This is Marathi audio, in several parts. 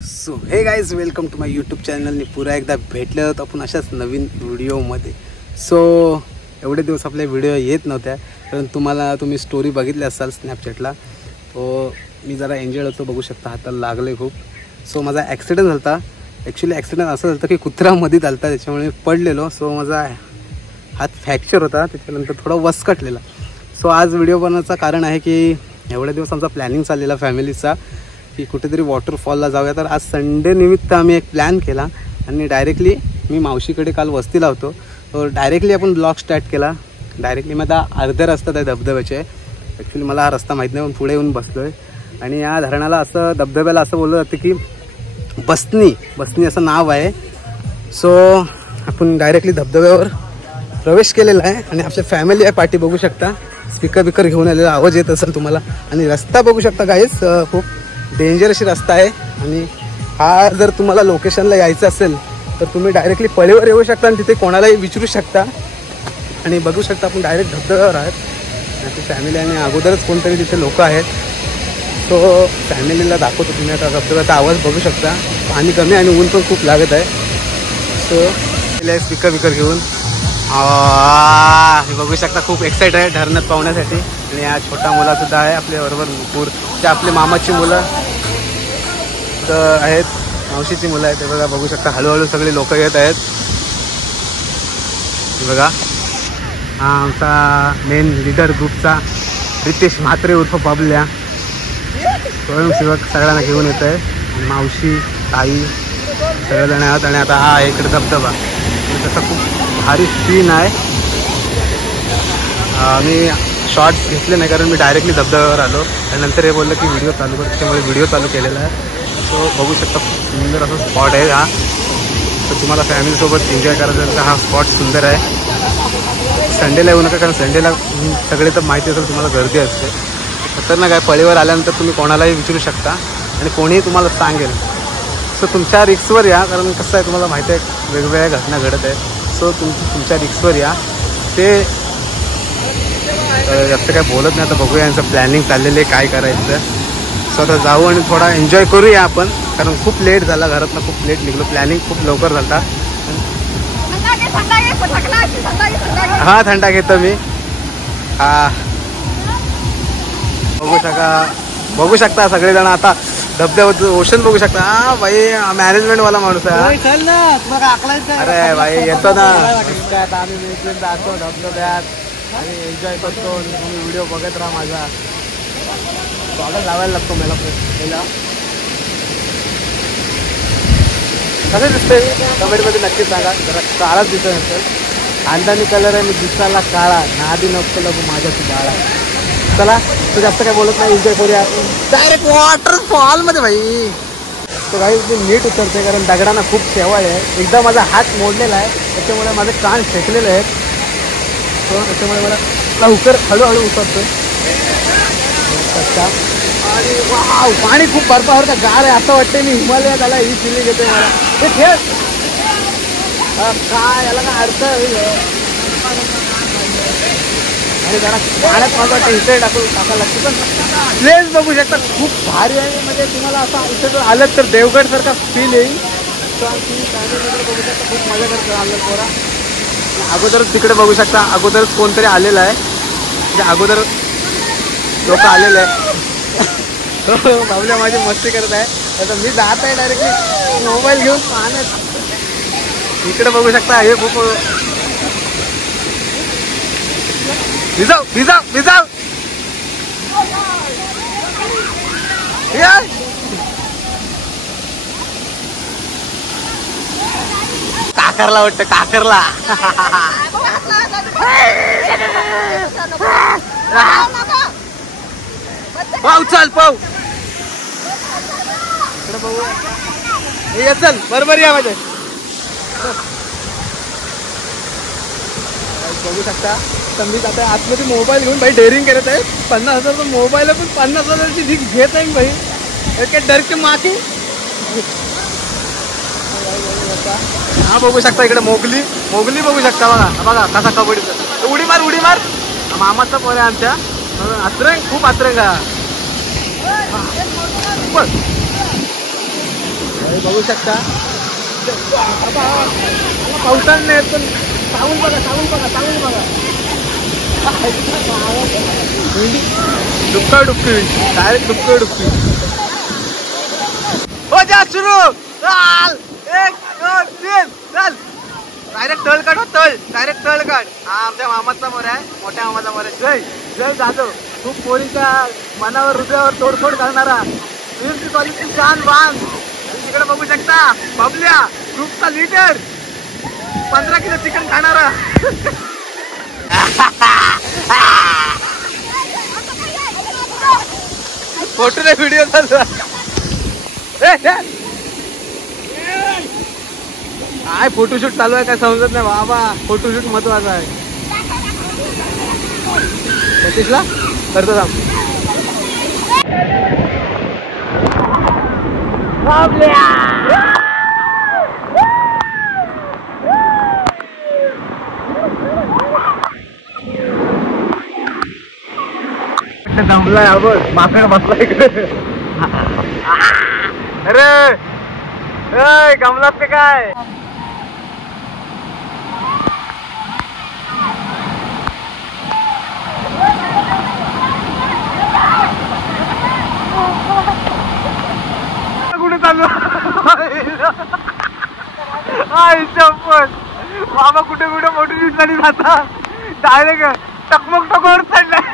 So hey guys, welcome to my YouTube channel. पुन्हा एकदा भेटले आहोत आपण अशाच नवीन व्हिडिओमध्ये. सो एवढे दिवस आपले व्हिडिओ येत नव्हत्या कारण तुम्ही स्टोरी बघितली असाल स्नॅपचॅटला. तो मी जरा एन्जॉय होतो, बघू शकता हाताला लागले खूप. सो माझा ॲक्सिडेंट झाला होता. ॲक्च्युली ॲक्सिडेंट असं झालं की कुत्र्यामध्ये झाला होता, त्याच्यामुळे मी पडलेलो. सो माझा हात फ्रॅक्चर होता, त्याच्यानंतर थोडा वसकटलेला. सो आज व्हिडिओ बनवायचं कारण आहे की एवढ्या दिवस आमचा प्लॅनिंग चाललेला फॅमिलीचा की कुठेतरी वॉटरफॉलला जाऊया. तर आज संडे निमित्त आम्ही एक प्लॅन केला आणि डायरेक्टली मी मावशीकडे काल वस्तीला होतो. तर डायरेक्टली आपण ब्लॉग स्टार्ट केला. डायरेक्टली मी आता अर्ध्या रस्त्यात आहे धबधब्याचे. ॲक्च्युली मला हा रस्ता माहीत नाही, पण पुढे येऊन बसलो आहे. आणि या धरणाला असं धबधब्याला असं बोललं जातं की बसनी असं नाव आहे. सो आपण डायरेक्टली धबधब्यावर प्रवेश केलेला आहे आणि आपल्या फॅमिली आहे पाठी, बघू शकता. स्पीकर घेऊन आलेला आवाज येत असेल तुम्हाला. आणि रस्ता बघू शकता गाईस, खूप डेंजर अशी रस्ता आहे. आणि हा जर तुम्हाला लोकेशनला यायचं असेल तर तुम्ही डायरेक्टली पळीवर येऊ शकता आणि तिथे कोणालाही विचारू शकता. आणि बघू शकता आपण डायरेक्ट धबधब्यावर आहेत. आपली फॅमिली आणि अगोदरच कोणतरी तिथे लोक आहेत. सो फॅमिलीला दाखवतो. तुम्ही आता धबधब्याचा आवाज बघू शकता. पाणी कमी आणि ऊन पण खूप लागत आहे. सो स्पीकर घेऊन हे बघू शकता, खूप एक्साइट आहे धरणात पाहण्यासाठी. आणि हा छोटा मुलासुद्धा आहे आपल्याबरोबर. ते आपले मामाची मुलं तर आहेत, मावशीची मुलं आहेत. ते बघा, बघू शकता हळूहळू सगळे लोक येत आहेत. बघा, हा आमचा मेन लीडर ग्रुपचा रितेश म्हात्रे उर्फ बबल्या, स्वयंसेवक सगळ्यांना घेऊन येत आहे. मावशी, ताई सगळेजण आहेत. आणि आता हा इकडे धबधबा, त्याचा खूप भारी सीन आहे. मी शॉर्ट घेतले नाही कारण मी डायरेक्टली धबधब्यावर आलो आणि नंतर हे बोललं की व्हिडिओ चालू कर, त्याच्यामुळे व्हिडिओ चालू केलेला आहे. सो बघू शकता, सुंदर असा स्पॉट आहे हा. तर तुम्हाला फॅमिलीसोबत एन्जॉय करायचं असेल तर हा स्पॉट सुंदर आहे. संडेला येऊ नका कारण संडेला सगळे तर माहिती असेल तुम्हाला गर्दी असते. खतरनाक आहे. पळीवर आल्यानंतर तुम्ही कोणालाही विचारू शकता आणि कोणीही तुम्हाला सांगेल. सो तुमच्या रिक्सवर या, कारण कसं आहे तुम्हाला माहिती आहे वेगवेगळ्या घटना घडत आहेत. सो तुमच्या रिक्सवर या. ते जास्त काय बोलत नाही. आता बघूया यांचं प्लॅनिंग चाललेलं आहे काय करायचं. सो आता जाऊ आणि थोडा एन्जॉय करूया आपण, कारण खूप लेट झाला. घरातनं खूप लेट निघलो. प्लॅनिंग खूप लवकर झाला. हा, थंडा घेतो मी. हा, बघू शकता सगळेजण आता धबधब्याचं ओशन बघू शकता. हा भाई, मॅनेजमेंटवाला माणूस आहे. अरे भाई, येतो ना. आम्ही जातो धबधब्यात आणि एन्जॉय करतो. तुम्ही व्हिडिओ बघत राहा माझा. स्वागत लावायला लागतो मला पहिला. कसं दिसतंय कमेंटमध्ये नक्की सांगा. जरा काळाच दिसत नसेल. खानदानी कलर आहे, मी दिसायला काळा. नादी नको लागू माझ्या तू बाळा. चला, तू जास्त काय बोलत नाही, एन्जॉय करूया डायरेक्ट वॉटरफॉलमध्ये. भाई तो काही मी नीट उतरते कारण दगडांना खूप शेवाळ आहे. एकदा माझा हात मोडलेला आहे, त्याच्यामुळे माझे कान फेकलेले आहेत. तो त्याच्यामुळे मला लवकर हळूहळू उतरतो. आणि वाव, पाणी खूप बर्फासारखं गार आहे. असं वाटतं मी हिमालयात आला, ही फिलिंग येते मला. ते खेळ काय, याला काय अर्थ आहे. आणि जरा पाण्यात माझं वाटतं इथे टाकायला लागतं. पण प्लेस बघू शकता खूप भारी आहे. म्हणजे तुम्हाला असं इथे जर आलं तर देवगडसारखा फील येईल. बघू शकता खूप मजा करतो आलं पोरा. अगोदर तिकडे बघू शकता, अगोदरच कोणतरी आलेलं आहे. म्हणजे अगोदर लोक आलेले आहे. बाबल्या माझी मस्ती करत आहे. आता मी जात आहे डायरेक्टली मोबाईल घेऊन पाहण्यात. इकडे बघू शकता हे खूप भिजाव काकरला वाटतं, काकरला. पाव चल पाव. इकडे बघू. हे चल बरोबर या माझ्या. बघू शकता संधी आता आतमध्ये मोबाईल घेऊन भाई डेअरिंग करत आहे. 50,000 मोबाईल आहे, पण 50,000ची रिक्स घेत आहे भाई. काय डर के मागे. हा बघू शकता इकडे मोगली बघू शकता. बघा कसा कबड्डीचा. उडी मार. मामाचा पोर आहे आमच्या. अत्रंग, खूप अत्रंग. हे बघू शकता पावसाळ्यात नाही पण सावून बघा डुक्का डुक्की डायरेक्ट डुक्की हो जा सुरू चाल 1 2 3 चल डायरेक्ट तळ काढ डायरेक्ट तळ काढ हा आमच्या मामाचा मोर आहे मोठ्या मामाचा मोर आहे जय जाधव खूप पोरीच्या मनावर हृदयावर तोडफोड करणारा कॉलेजची जान बांध तिकडे बघू शकता बबल्या ग्रुपचा लीडर 15 किलो चिकन खाणारा फोटो नाही व्हिडिओ चालू काय फोटोशूट चालू आहे काय समजत नाही बाबा फोटोशूट महत्वाचा आहे सतीशला करतो थांब जमलाय आपण माकड बसला इकडे अरे गमलात ते काय कुठे चालू बाबा कुठे मोठी दिसली जाता डायरेक्ट टकमक टकोर चढलाय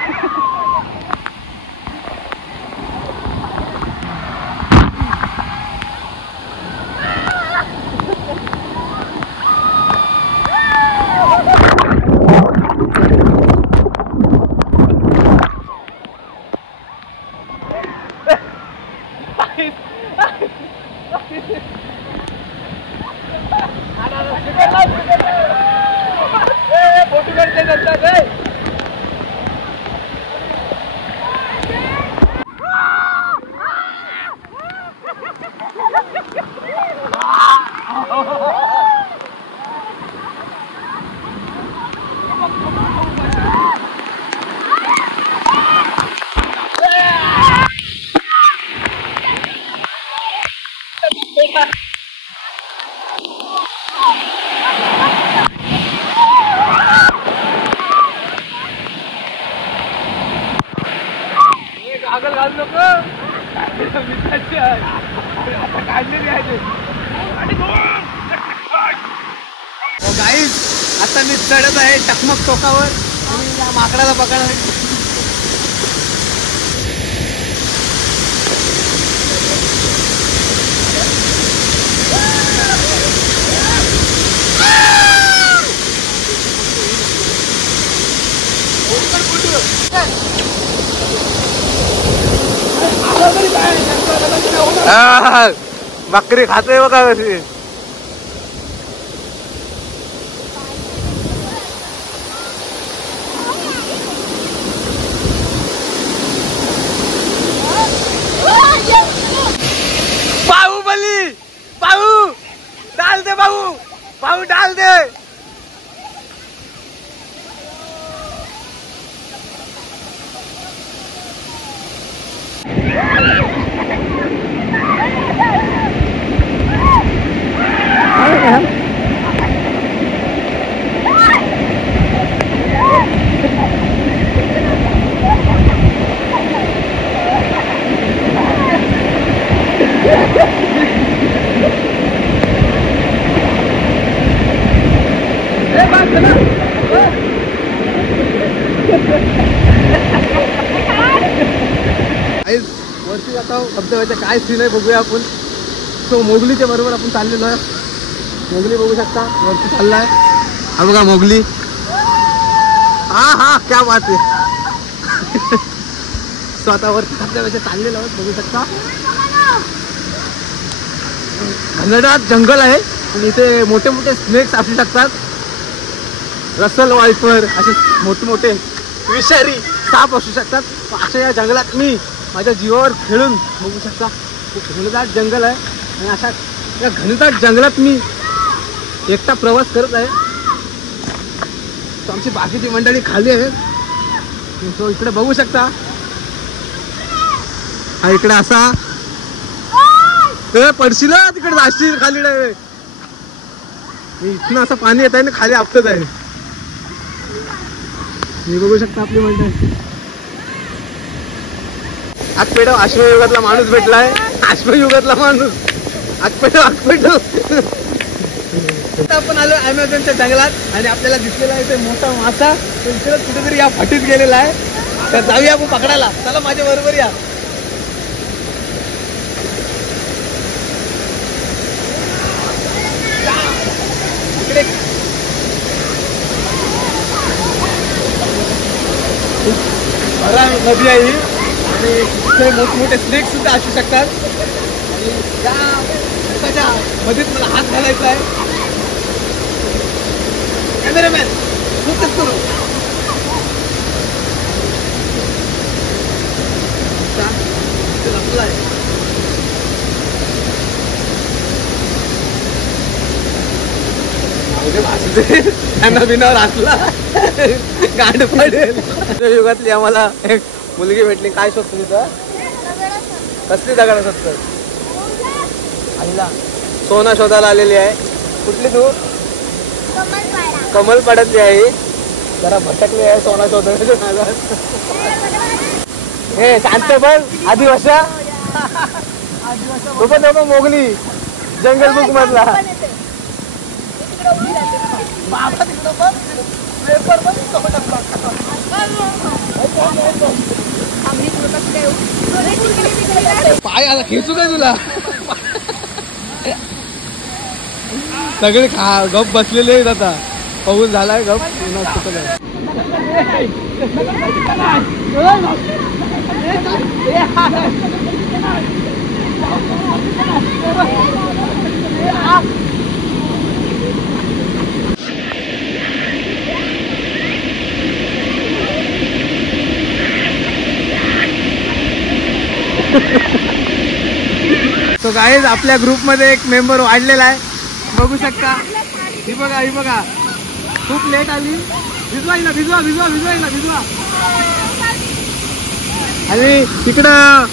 आगल घालू नको गाईज आता मी चढत आहे टकमक टोकावर आणि या माकडाला पकडणार बकरी खाते बघा कशी बाहुबली बाहू डाल दे बाहू डाल दे वरती जाता धबधब्याच्या काय सीन आहे बघूया आपण. सो मोगलीच्या बरोबर आपण चाललेलो आहे. मोगली बघू शकता वरती चाललाय. हा बघा मोगली. हा हा क्या बात आहे. सो आता वरती धबधब्याच्या चाललेलो आहोत बघू शकता. घनदाट जंगल आहे आणि इथे मोठे मोठे स्नेक्स असू शकतात. रसल वायपर असे मोठे मोठे विषारी साप असू शकतात. अशा या जंगलात मी माझ्या जीवावर खेळून बघू शकता. खूप घनदाट जंगल आहे आणि अशा या घनदाट जंगलात मी एकटा प्रवास करत आहे. तो आमची बाकीची मंडळी खाली आहे. तो इकडे बघू शकता. हा इकडे असा ते पडशील तिकडे जाशील खाली डायरेक्ट. इथनं असं पाणी येत आहे ना खाली आपटत आहे. मी बघू शकता आपली म्हणते आगपेट अश्वयुगातला माणूस भेटलाय. अश्वयुगातला माणूस आगपेट आपण आलो अमेझॉनच्या जंगलात आणि आपल्याला दिसलेला आहे ते मोठा मासा कुठेतरी या फाटीत गेलेला आहे. तर जाऊया आपण पकडायला. चला माझ्या बरोबर या. नदी आहे ही आणि इथे मोठमोठे स्नेक सुद्धा असू शकतात. आणि त्या मध्येच मला हात घालायचा आहे. कॅमेरामॅन फोकस करू. त्यांना बिनावर असला गांड पडेल. युगातली आम्हाला एक मुलगी भेटली. काय शोधतो तिथं? कसली दगड शोधतो? आईला सोना शोधायला आलेली आहे. कुठली तू? कमलपाड्यातली आहे. जरा भटकली आहे सोना शोधण्याच्या नादात. हे शांत बघ. आदिवासा तो पण मोगली जंगल बुक मधला. पाय आला खेचू काय तुला? सगळे गप बसलेले आहेत. आता पाऊस झालाय गप. तो गाईज आपल्या ग्रुप मध्ये एक मेंबर वाढलेला आहे. बघू शकता. ही बघा ही बघा. खूप लेट आली. भिजवा ना भिजवा भिजवा भिजवा ना भिजवा. आणि तिकडं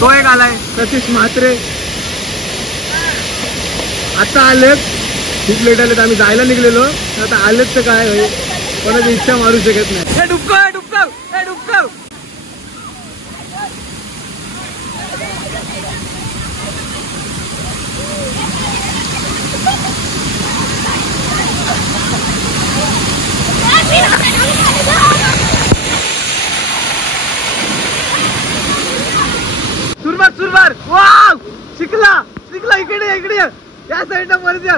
तो एक आलाय सतीश म्हात्रे. आता आलेत. खूप लेट आलेत. आम्ही जायला निघलेलो. आता आलेत तर काय होईल. कोणाची इच्छा मारू शकत नाही. हे डुबकं डुबकं हे डुबकं. सुरबार सुरबार. वाव शिकला शिकला. इकडे इकडे या साईडला परत या.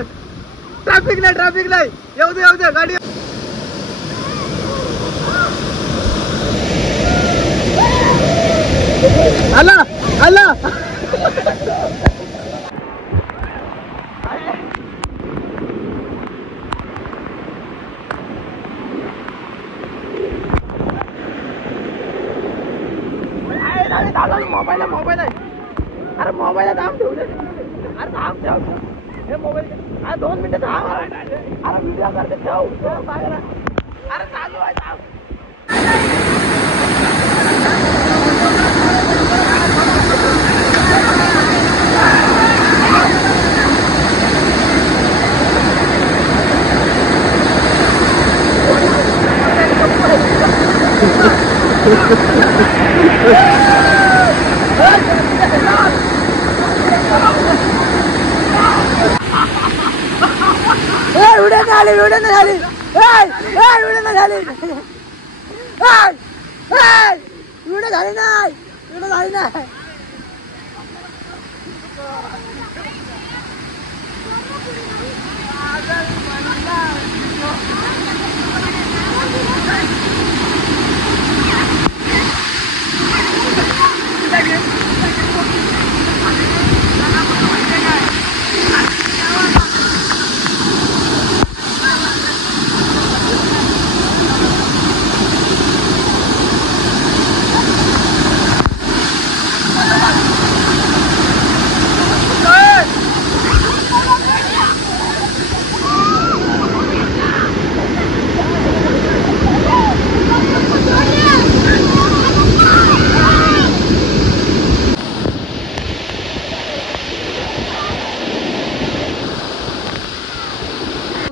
ट्रॅफिक नाही येऊ दे गाडी. आला आला. मोबाईल आहे. अरे मोबाईल थांब ठेवू दे. अरे थांब ठेव. हे मोबाईल 2 मिनिटं थांब. अरे व्हिडिओ करते ठेव. अरे चालू आहे थांब. व्हिडिओ झाली नाही.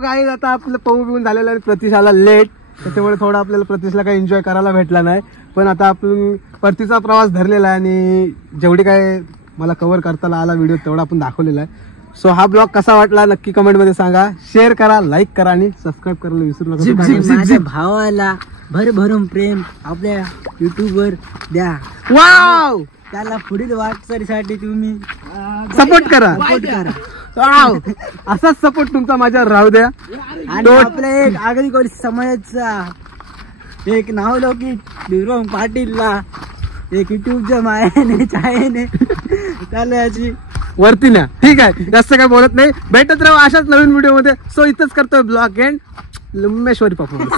काही आता आपलं पाहू पिऊन झालेलं आणि प्रतीश आला लेट, त्याच्यामुळे थोडं आपल्याला प्रतीशला काही एन्जॉय करायला भेटला नाही. पण आता आपण परतीचा प्रवास धरलेला आहे आणि जेवढी काय मला कव्हर करता आला व्हिडिओ तेवढा आपण दाखवलेला आहे. सो हा ब्लॉग कसा वाटला नक्की कमेंटमध्ये सांगा, शेअर करा, लाईक करा आणि सबस्क्राईब करायला विसरू नका. माझ्या भावाला भरभरून प्रेम आपल्या युट्यूबवर द्या. वाव, त्याला पुढील वाटचालीसाठी तुम्ही सपोर्ट करा. वाव, असाच सपोर्ट तुमचा माझ्यावर राहू द्या. आणि आपल्या एक आगरी कोळी समाजाचा एक नावलौकिक दुर्गम पाटीलला एक युट्यूबच्या मायाने छायेने त्याला याची वरती न्या. ठीक आहे, जास्त काय बोलत नाही. भेटत राहू अशाच नवीन व्हिडिओ मध्ये. सो इथंच करतोय ब्लॉग एंड लिंबेश्वरी परफॉर्मन्स.